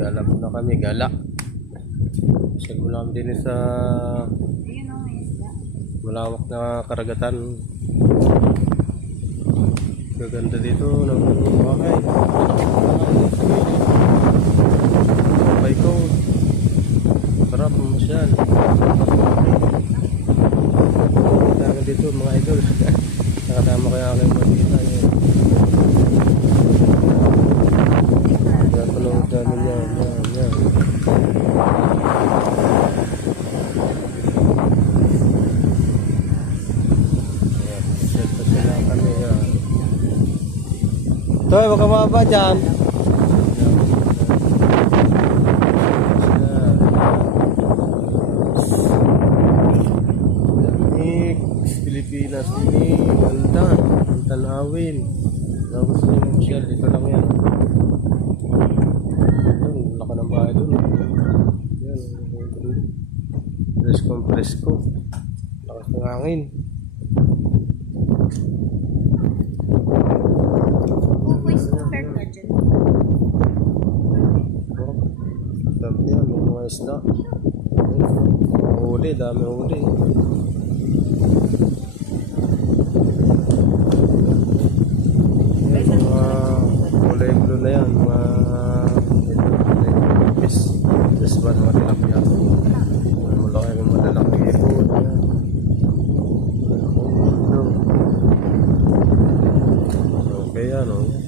Gala muna kami, gala. Kasi muna kami din sa malawak na karagatan. Gaganda dito ng bahay. Bahay ko. Sarap masyal. Kailangan dito mga idol. Nakatama kaya aking magkita. Yan tulong namin yan. Toy, baka mababa dyan. Pilipinas ini ganda ang tanawin. Kung gusto nyo masyal, dito lang yan. Yun, laka ng bahay dun. Yan, presko. Lakas ng hangin. Sabi niya, may mga isda. Huli, dami huli. Yan, mga kulay blue na yan. Mga fish. Just ba mga tilapia. Malalaki ipon. Okay, ano.